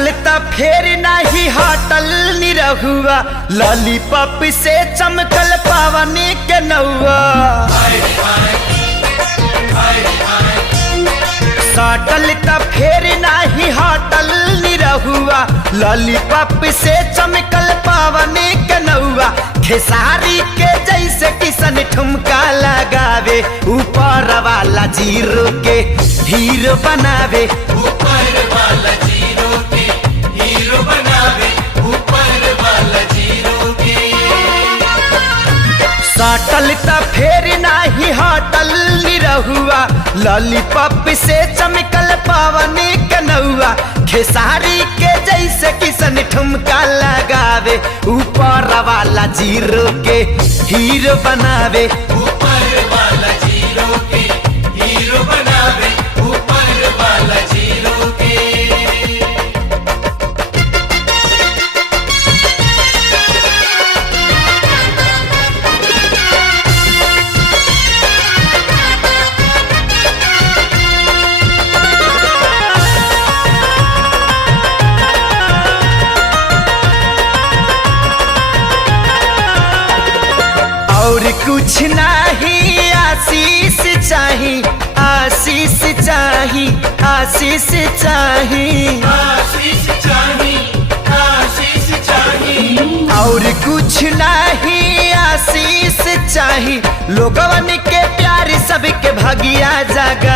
सटलता फेर नहीं हटल निरहुआ, लॉलीपॉप से चमकल पावनी के नौआ। सटलता फेर नहीं हटल निरहुआ, लॉलीपॉप से चमकल पावनी के नौआ। खेसारी के जैसे किसन ठुमका लगावे, ऊपर वाला जीरो के हीरो बनावे। ऊपर वाला जीरो के हीरो बनावे, ऊपर वाला जीरो के। सटलता फेर नहीं हटल निरहुआ, लॉलीपॉप से चमकल पावनी के नौआ। खेसारी के जैसे किसन ठुमका लगावे, ऊपर वाला जीरो के हीरो बनावे। ऊपर वाला जीरो के हीरो बनावे, ऊपर वाला जीरो के। और कुछ नहीं आशीष चाही, आशीष चाही, आशीष चाही, आशीष चाही, आशीष चाही। और कुछ नहीं आशीष चाही। लोगवन के प्यार सबके भगिया जगा